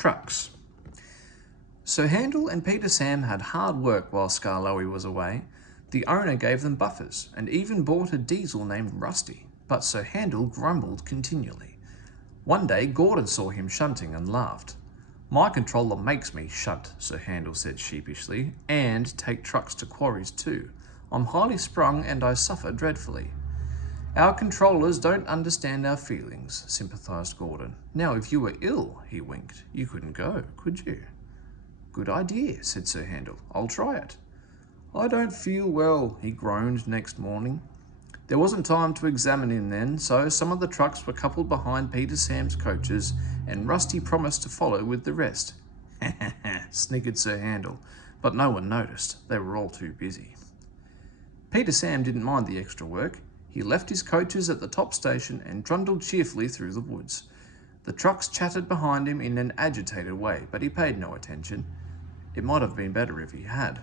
Trucks. Sir Handel and Peter Sam had hard work while Skarloey was away. The owner gave them buffers and even bought a diesel named Rusty, but Sir Handel grumbled continually. One day Gordon saw him shunting and laughed. "My controller makes me shunt," Sir Handel said sheepishly, "and take trucks to quarries too. I'm highly sprung and I suffer dreadfully." "Our controllers don't understand our feelings," sympathised Gordon. "Now if you were ill," he winked, "you couldn't go, could you?" "Good idea," said Sir Handel. "I'll try it." "I don't feel well," he groaned next morning. There wasn't time to examine him then, so some of the trucks were coupled behind Peter Sam's coaches, and Rusty promised to follow with the rest. Sniggered Sir Handel, but no one noticed. They were all too busy. Peter Sam didn't mind the extra work. He left his coaches at the top station and trundled cheerfully through the woods. The trucks chattered behind him in an agitated way, but he paid no attention. It might have been better if he had.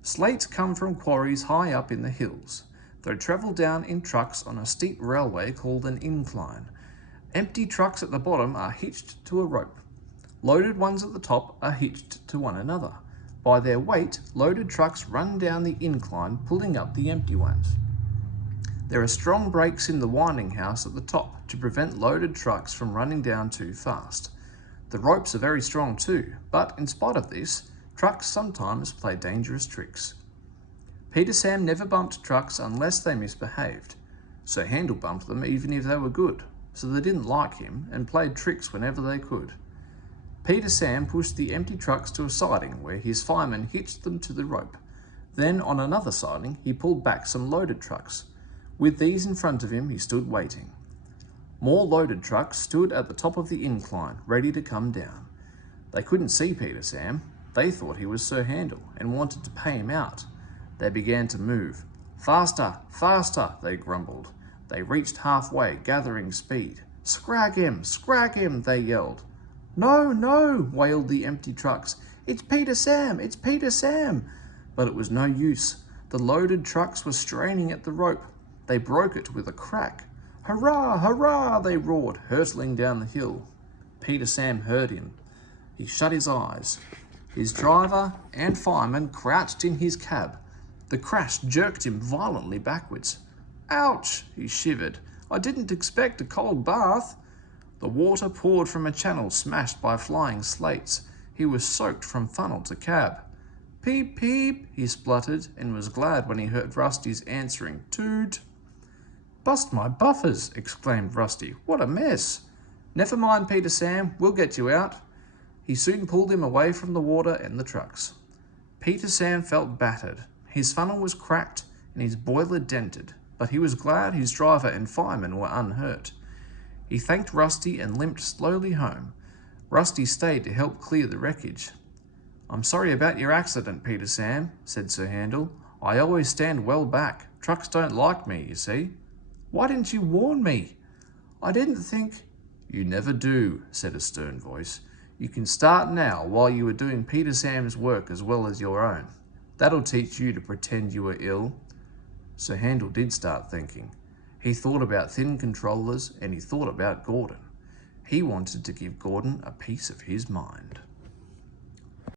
Slates come from quarries high up in the hills. They travel down in trucks on a steep railway called an incline. Empty trucks at the bottom are hitched to a rope. Loaded ones at the top are hitched to one another. By their weight, loaded trucks run down the incline, pulling up the empty ones. There are strong brakes in the winding house at the top to prevent loaded trucks from running down too fast. The ropes are very strong too, but in spite of this, trucks sometimes play dangerous tricks. Peter Sam never bumped trucks unless they misbehaved. Sir Handel bumped them even if they were good, so they didn't like him and played tricks whenever they could. Peter Sam pushed the empty trucks to a siding where his fireman hitched them to the rope. Then on another siding he pulled back some loaded trucks. With these in front of him he stood waiting. More loaded trucks stood at the top of the incline, ready to come down. They couldn't see Peter Sam. They thought he was Sir Handel and wanted to pay him out. They began to move. "Faster, faster," they grumbled. They reached halfway, gathering speed. "Scrag him," they yelled. "No, no," wailed the empty trucks. "It's Peter Sam, it's Peter Sam." But it was no use. The loaded trucks were straining at the rope. They broke it with a crack. "Hurrah, hurrah," they roared, hurtling down the hill. Peter Sam heard him. He shut his eyes. His driver and fireman crouched in his cab. The crash jerked him violently backwards. "Ouch," he shivered. "I didn't expect a cold bath." The water poured from a channel smashed by flying slates. He was soaked from funnel to cab. "Peep, peep," he spluttered, and was glad when he heard Rusty's answering toot. "Bust my buffers," exclaimed Rusty. "What a mess." "Never mind, Peter Sam, we'll get you out." He soon pulled him away from the water and the trucks. Peter Sam felt battered. His funnel was cracked and his boiler dented, but he was glad his driver and fireman were unhurt. He thanked Rusty and limped slowly home. Rusty stayed to help clear the wreckage. "I'm sorry about your accident, Peter Sam," said Sir Handel. "I always stand well back. Trucks don't like me, you see." "Why didn't you warn me?" "I didn't think—" "You never do," said a stern voice. "You can start now while you are doing Peter Sam's work as well as your own. That'll teach you to pretend you were ill." Sir Handel did start thinking. He thought about thin controllers and he thought about Gordon. He wanted to give Gordon a piece of his mind.